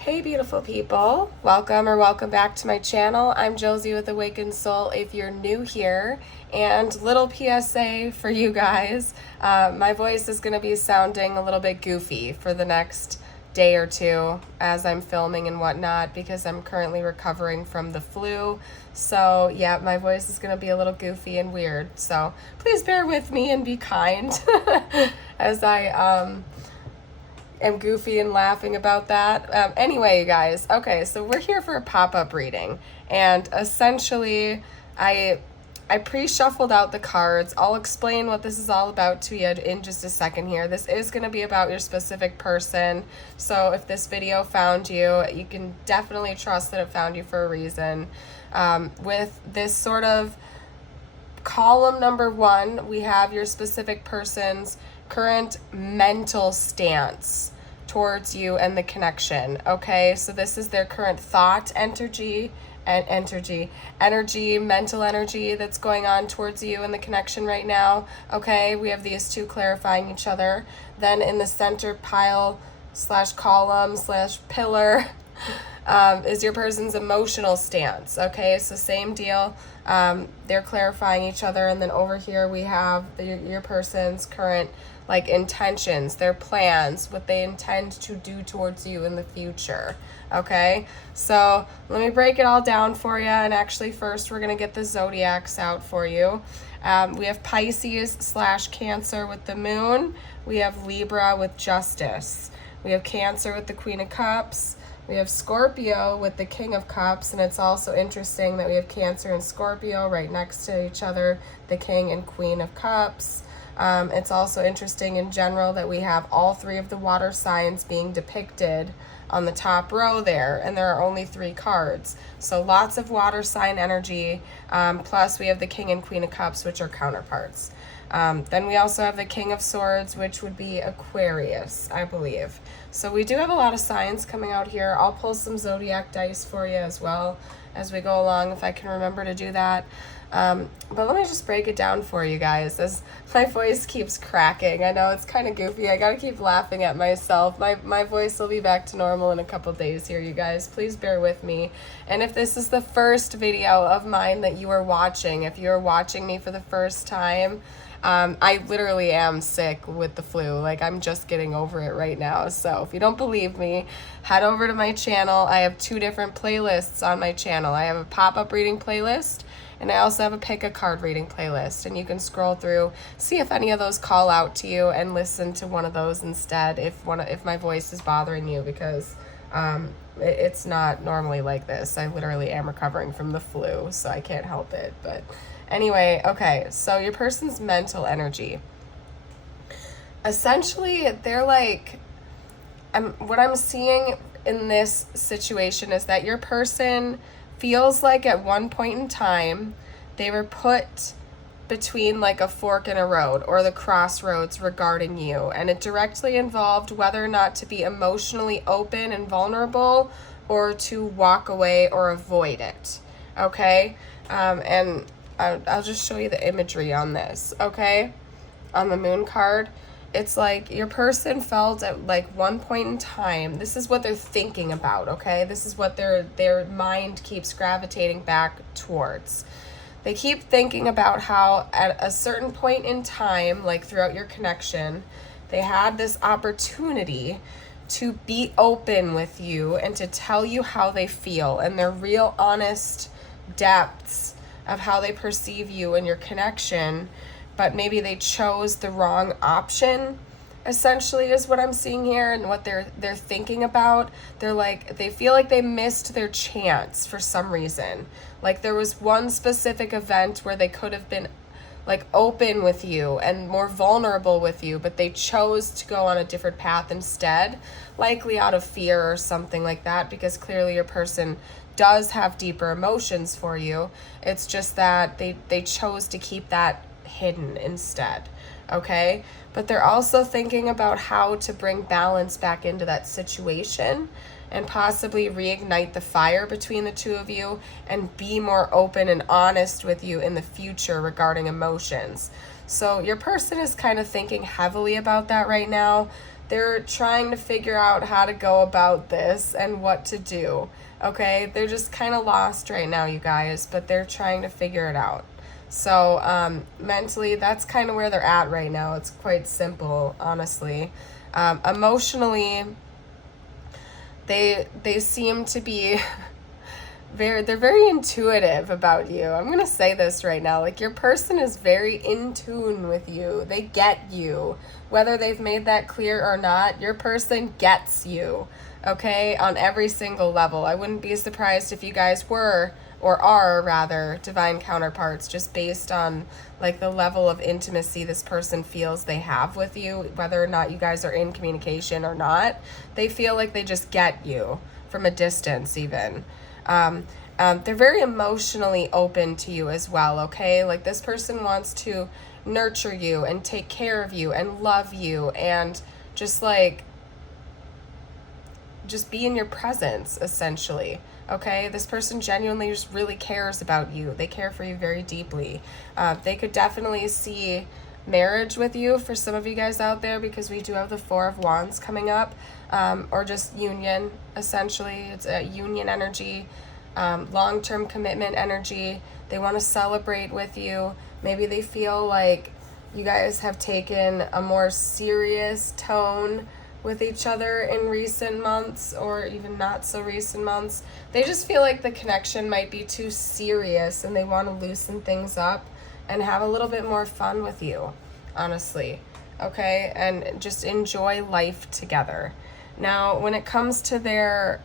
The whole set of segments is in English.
Hey beautiful people, welcome back to my channel. I'm Josie with Awakened Soul if you're new here, and little PSA for you guys, my voice is going to be sounding a little bit goofy for the next day or two as I'm filming and whatnot because I'm currently recovering from the flu. So yeah, my voice is going to be a little goofy and weird, so please bear with me and be kind as I am goofy and laughing about that. Anyway, you guys, okay, so we're here for a pop-up reading, and essentially, I pre-shuffled out the cards. I'll explain what this is all about to you in just a second here. This is going to be about your specific person, so if this video found you, you can definitely trust that it found you for a reason. With this sort of column number 1, we have your specific person's current mental stance towards you and the connection. Okay, so this is their current thought energy, mental energy that's going on towards you and the connection right now. Okay, we have these two clarifying each other. Then in the center pile / column / pillar is your person's emotional stance. Okay, so same deal. They're clarifying each other, and then over here we have your person's current intentions, their plans, what they intend to do towards you in the future. Okay, so let me break it all down for you, and actually first we're gonna get the zodiacs out for you. We have Pisces / Cancer with the moon. We have Libra with justice. We have Cancer with the Queen of Cups. We have Scorpio with the King of Cups, and it's also interesting that we have Cancer and Scorpio right next to each other, the King and Queen of Cups. It's also interesting in general that we have all 3 of the water signs being depicted on the top row there, and there are only 3 cards. So lots of water sign energy, plus we have the King and Queen of Cups, which are counterparts. Then we also have the King of Swords, which would be Aquarius, I believe. So we do have a lot of signs coming out here. I'll pull some zodiac dice for you as well as we go along, if I can remember to do that. But let me just break it down for you guys as my voice keeps cracking. I know it's kind of goofy. I gotta keep laughing at myself. My voice will be back to normal in a couple days here, you guys. Please bear with me. And if this is the first video of mine that you are watching, if you're watching me for the first time, I literally am sick with the flu. I'm just getting over it right now. So if you don't believe me, head over to my channel. I have 2 different playlists on my channel. I have a pop-up reading playlist, and I also have a pick a card reading playlist, and you can scroll through, see if any of those call out to you, and listen to one of those instead if my voice is bothering you, because it's not normally like this. I literally am recovering from the flu, so I can't help it. But anyway, okay, so your person's mental energy. Essentially, they're what I'm seeing in this situation is that your person feels like at one point in time they were put between a fork in a road or the crossroads regarding you, and it directly involved whether or not to be emotionally open and vulnerable or to walk away or avoid it. Okay, and I'll just show you the imagery on this. Okay, on the moon card, it's your person felt at one point in time, this is what they're thinking about. Okay, this is what their mind keeps gravitating back towards. They keep thinking about how at a certain point in time, throughout your connection, they had this opportunity to be open with you and to tell you how they feel and their real honest depths of how they perceive you and your connection, but maybe they chose the wrong option, essentially, is what I'm seeing here, and what they're thinking about. They feel like they missed their chance for some reason. There was one specific event where they could have been open with you and more vulnerable with you, but they chose to go on a different path instead, likely out of fear or something like that, because clearly your person does have deeper emotions for you. It's just that they chose to keep that hidden instead. Okay, but they're also thinking about how to bring balance back into that situation and possibly reignite the fire between the two of you and be more open and honest with you in the future regarding emotions. So your person is kind of thinking heavily about that right now. they're trying to figure out how to go about this and what to do. Okay, they're just kind of lost right now, you guys, but they're trying to figure it out. So mentally, that's kind of where they're at right now. It's quite simple, honestly. Emotionally, they seem to be they're very intuitive about you. I'm gonna say this right now, like, your person is very in tune with you. They get you, whether they've made that clear or not. Your person gets you, okay, on every single level. I wouldn't be surprised if you guys were, or are rather, divine counterparts, just based on like the level of intimacy this person feels they have with you, whether or not you guys are in communication or not. They feel like they just get you from a distance even. They're very emotionally open to you as well, okay? Like, this person wants to nurture you and take care of you and love you and just be in your presence, essentially. Okay, this person genuinely just really cares about you. They care for you very deeply. They could definitely see marriage with you for some of you guys out there, because we do have the Four of Wands coming up, or just union, essentially. It's a union energy, long-term commitment energy. They want to celebrate with you. Maybe they feel like you guys have taken a more serious tone with each other in recent months, or even not so recent months. They just feel like the connection might be too serious and they want to loosen things up and have a little bit more fun with you, honestly, okay? And just enjoy life together. Now, when it comes to their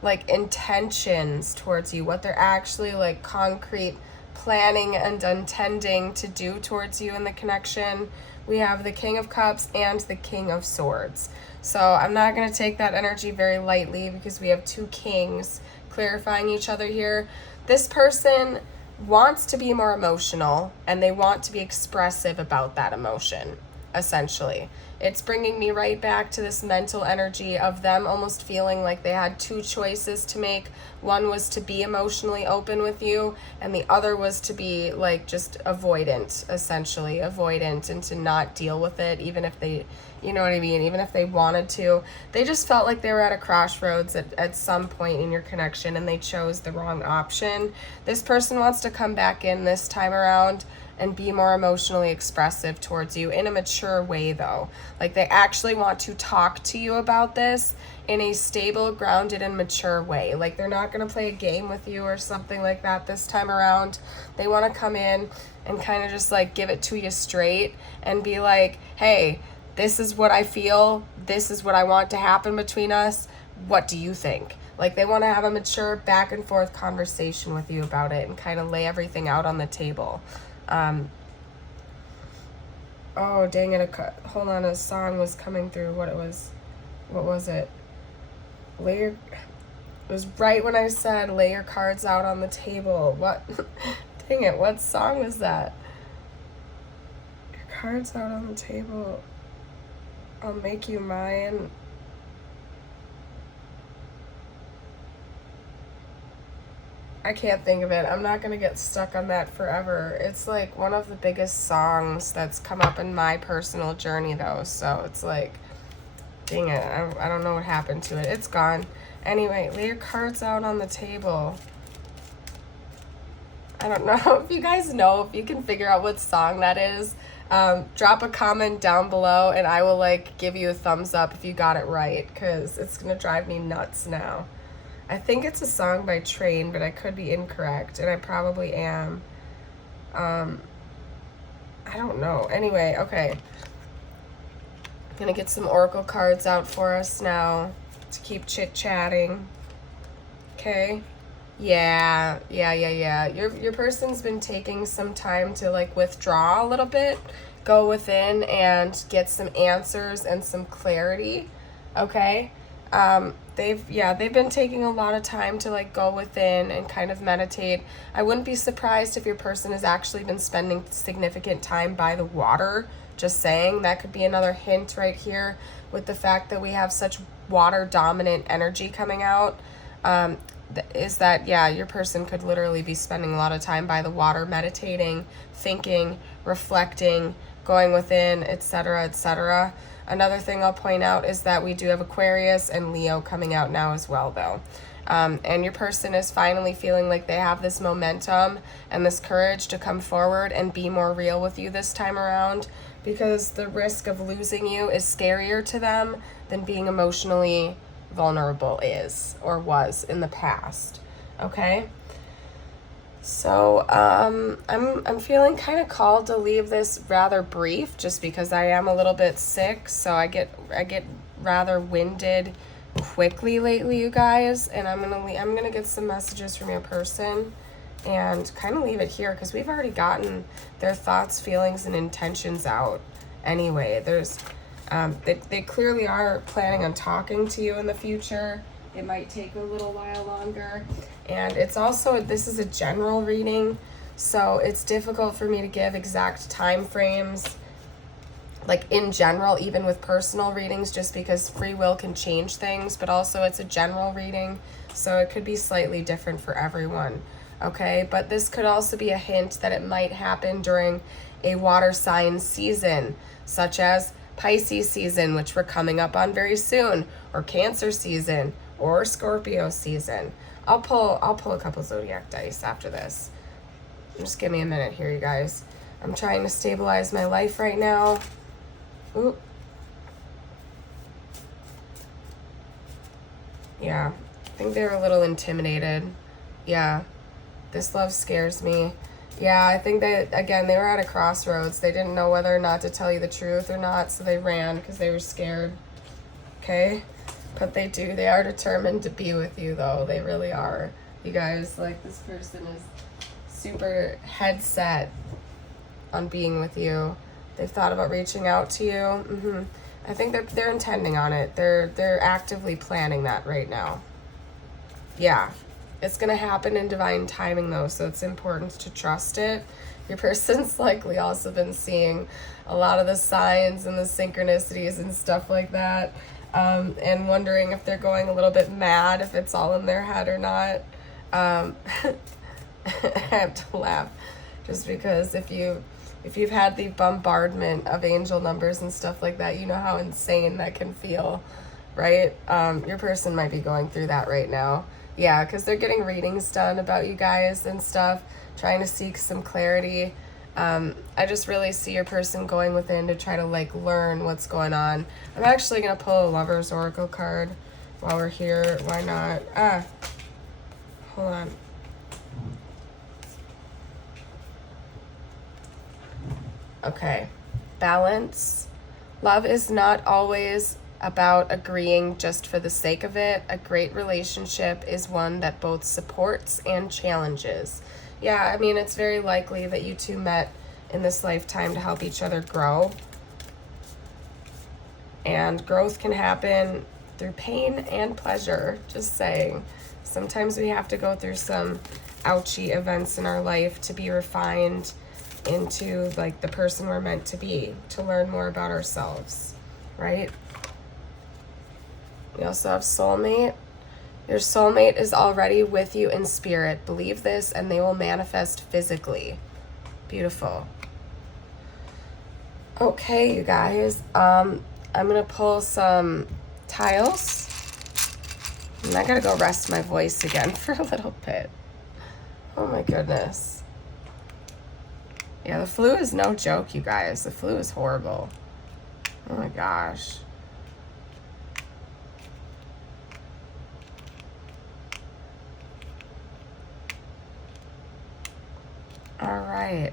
like intentions towards you, what they're actually like concrete planning and intending to do towards you in the connection, we have the King of Cups and the King of Swords. So I'm not going to take that energy very lightly, because we have two kings clarifying each other here. This person wants to be more emotional, and they want to be expressive about that emotion, essentially. It's bringing me right back to this mental energy of them almost feeling like they had two choices to make. One was to be emotionally open with you, and the other was to be like just avoidant, essentially. Avoidant, and to not deal with it, even if they, you know what I mean, even if they wanted to. They just felt like they were at a crossroads at some point in your connection, and they chose the wrong option. This person wants to come back in this time around and be more emotionally expressive towards you in a mature way, though. Like, they actually want to talk to you about this in a stable, grounded, and mature way. Like, they're not going to play a game with you or something like that this time around. They want to come in and kind of just like give it to you straight and be like, hey, this is what I feel. This is what I want to happen between us. What do you think? Like, they want to have a mature back and forth conversation with you about it and kind of lay everything out on the table. Oh, dang it. Hold on, a song was coming through. What was it? It was right when I said lay your cards out on the table. What? Dang it, what song was that? Your cards out on the table. I'll make you mine. I can't think of it. I'm not going to get stuck on that forever. It's like one of the biggest songs that's come up in my personal journey, though. So it's like, dang it. I don't know what happened to it. It's gone. Anyway, lay your cards out on the table. I don't know if you guys know, if you can figure out what song that is. Drop a comment down below and I will like give you a thumbs up if you got it right, because it's going to drive me nuts now. I think it's a song by Train, but I could be incorrect, and I probably am. I don't know. Anyway, okay. I'm gonna get some oracle cards out for us now to keep chit-chatting. Okay. Yeah. Your person's been taking some time to like withdraw a little bit, go within and get some answers and some clarity. Okay. They've been taking a lot of time to like go within and kind of meditate. I wouldn't be surprised if your person has actually been spending significant time by the water. Just saying, that could be another hint right here with the fact that we have such water dominant energy coming out. Is that, yeah, your person could literally be spending a lot of time by the water, meditating, thinking, reflecting, going within, etc., etc. Another thing I'll point out is that we do have Aquarius and Leo coming out now as well, though. And your person is finally feeling like they have this momentum and this courage to come forward and be more real with you this time around, because the risk of losing you is scarier to them than being emotionally vulnerable is or was in the past. Okay? So I'm feeling kind of called to leave this rather brief, just because I am a little bit sick, so I get rather winded quickly lately, you guys. And I'm gonna get some messages from your person and kind of leave it here, because we've already gotten their thoughts, feelings, and intentions out anyway. There's they clearly are planning on talking to you in the future. It might take a little while longer. And it's also, this is a general reading, so it's difficult for me to give exact time frames, like in general, even with personal readings, just because free will can change things, but also it's a general reading, so it could be slightly different for everyone, okay? But this could also be a hint that it might happen during a water sign season, such as Pisces season, which we're coming up on very soon, or Cancer season, or Scorpio season. I'll pull a couple zodiac dice after this. Just give me a minute here, you guys. I'm trying to stabilize my life right now. Oop. Yeah, I think they're a little intimidated. Yeah, this love scares me. Yeah, I think they were at a crossroads. They didn't know whether or not to tell you the truth or not, so they ran because they were scared. Okay? But they are determined to be with you, though. They really are. You guys, like, this person is super head set on being with you. They've thought about reaching out to you. I think they're intending on it. They're actively planning that right now. Yeah. It's going to happen in divine timing, though, so it's important to trust it. Your person's likely also been seeing a lot of the signs and the synchronicities and stuff like that, and wondering if they're going a little bit mad, if it's all in their head or not. I have to laugh just because if you've had the bombardment of angel numbers and stuff like that, you know how insane that can feel, right? Your person might be going through that right now. Yeah, because they're getting readings done about you guys and stuff, trying to seek some clarity. I just really see your person going within to try to, like, learn what's going on. I'm actually going to pull a Lover's Oracle card while we're here. Why not? Hold on. Okay. Balance. Love is not always about agreeing just for the sake of it. A great relationship is one that both supports and challenges. Yeah, I mean, it's very likely that you two met in this lifetime to help each other grow. And growth can happen through pain and pleasure, just saying. Sometimes we have to go through some ouchy events in our life to be refined into, like, the person we're meant to be, to learn more about ourselves, right? We also have soulmate. Your soulmate is already with you in spirit. Believe this and they will manifest physically. Beautiful. Okay, you guys. I'm going to pull some tiles. And I got to go rest my voice again for a little bit. Oh my goodness. Yeah, the flu is no joke, you guys. The flu is horrible. Oh my gosh. All right.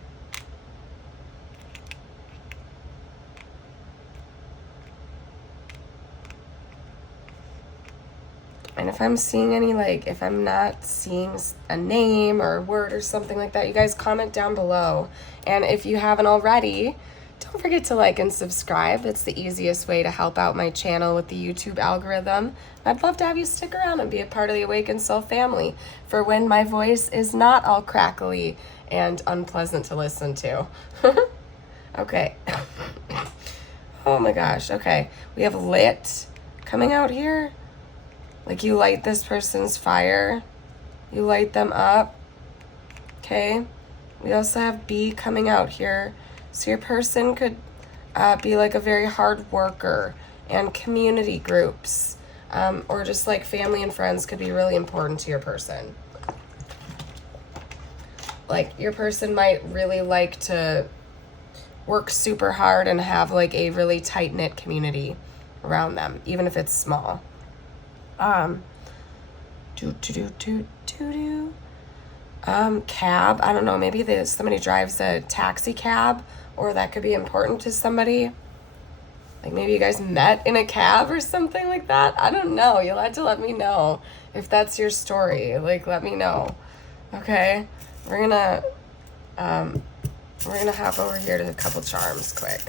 And if I'm seeing any, like, if I'm not seeing a name or a word or something like that, you guys comment down below. And if you haven't already, don't forget to like and subscribe. It's the easiest way to help out my channel with the YouTube algorithm. I'd love to have you stick around and be a part of the Awakened Soul family for when my voice is not all crackly and unpleasant to listen to. Okay. Oh my gosh. Okay. We have lit coming out here. Like, you light this person's fire. You light them up. Okay. We also have B coming out here. So your person could be like a very hard worker, and community groups, or just like family and friends could be really important to your person. Like your person might really like to work super hard and have like a really tight-knit community around them, even if it's small. Cab, I don't know, maybe somebody drives a taxi cab, or that could be important to somebody. Like maybe you guys met in a cab or something like that. I don't know. You'll have to let me know if that's your story. Like, let me know. Okay? We're gonna hop over here to a couple charms quick.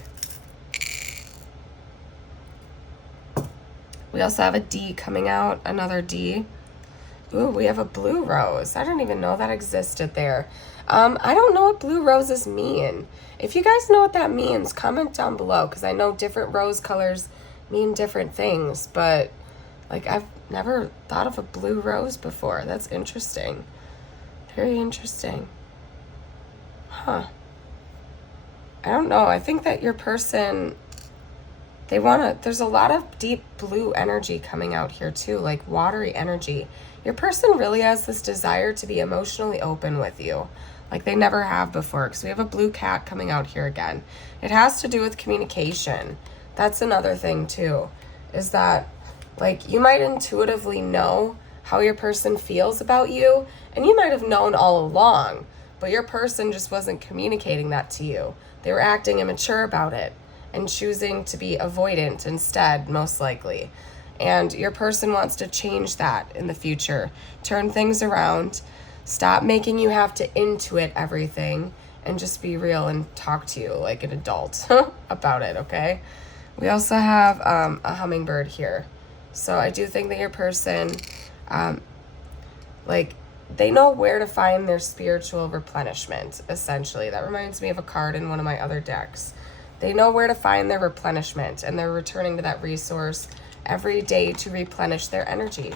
We also have a D coming out, another D. Ooh, we have a blue rose. I don't even know that existed there. I don't know what blue roses mean. If you guys know what that means, comment down below, because I know different rose colors mean different things, but like I've never thought of a blue rose before. That's interesting. Very interesting. Huh. I don't know. I think that your person, there's a lot of deep blue energy coming out here too, like watery energy. Your person really has this desire to be emotionally open with you, like they never have before, because we have a blue cat coming out here again. It has to do with communication. That's another thing too, is that like you might intuitively know how your person feels about you, and you might have known all along, but your person just wasn't communicating that to you. They were acting immature about it and choosing to be avoidant instead, most likely. And your person wants to change that in the future, turn things around, stop making you have to intuit everything, and just be real and talk to you like an adult about it, okay? We also have a hummingbird here. So I do think that your person, like, they know where to find their spiritual replenishment, essentially. That reminds me of a card in one of my other decks. They know where to find their replenishment, and they're returning to that resource every day to replenish their energy.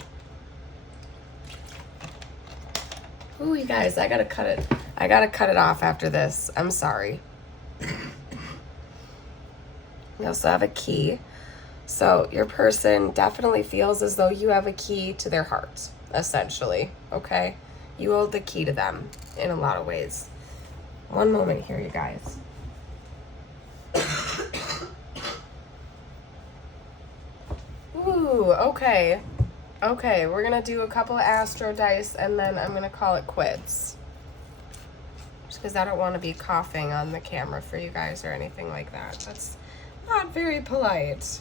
Ooh, you guys, I gotta cut it off after this. I'm sorry. We also have a key. So your person definitely feels as though you have a key to their heart, essentially, okay? You hold the key to them in a lot of ways. One moment here, you guys. Ooh, okay. Okay, we're gonna do a couple of astro dice, and then I'm gonna call it quits. Just because I don't want to be coughing on the camera for you guys or anything like that. That's not very polite.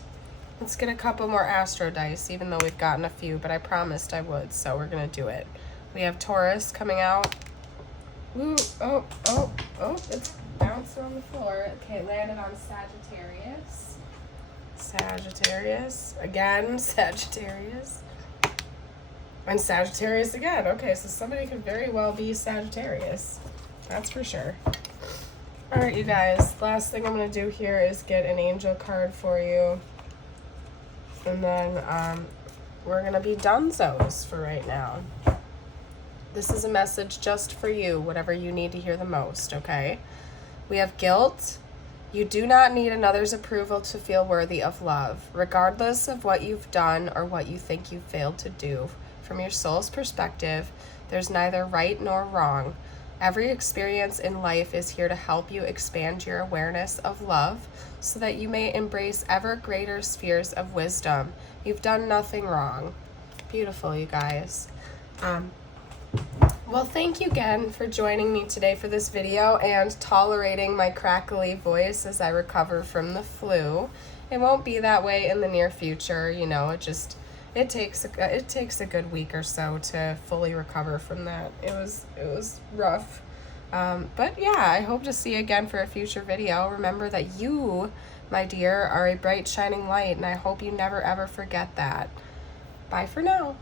Let's get a couple more astro dice, even though we've gotten a few, but I promised I would, so we're gonna do it. We have Taurus coming out. Ooh, oh, it's bouncing on the floor. Okay, landed on Sagittarius. Sagittarius. Again, Sagittarius. And Sagittarius again. Okay, so somebody could very well be Sagittarius. That's for sure. All right, you guys. Last thing I'm going to do here is get an angel card for you. And then we're going to be donezos for right now. This is a message just for you, whatever you need to hear the most, okay? We have guilt. You do not need another's approval to feel worthy of love, regardless of what you've done or what you think you failed to do. From your soul's perspective, there's neither right nor wrong. Every experience in life is here to help you expand your awareness of love so that you may embrace ever greater spheres of wisdom. You've done nothing wrong. Beautiful, you guys. Well, thank you again for joining me today for this video and tolerating my crackly voice as I recover from the flu. It won't be that way in the near future, you know, it takes a good week or so to fully recover from that. It was rough. But yeah, I hope to see you again for a future video. Remember that you, my dear, are a bright shining light, and I hope you never ever forget that. Bye for now.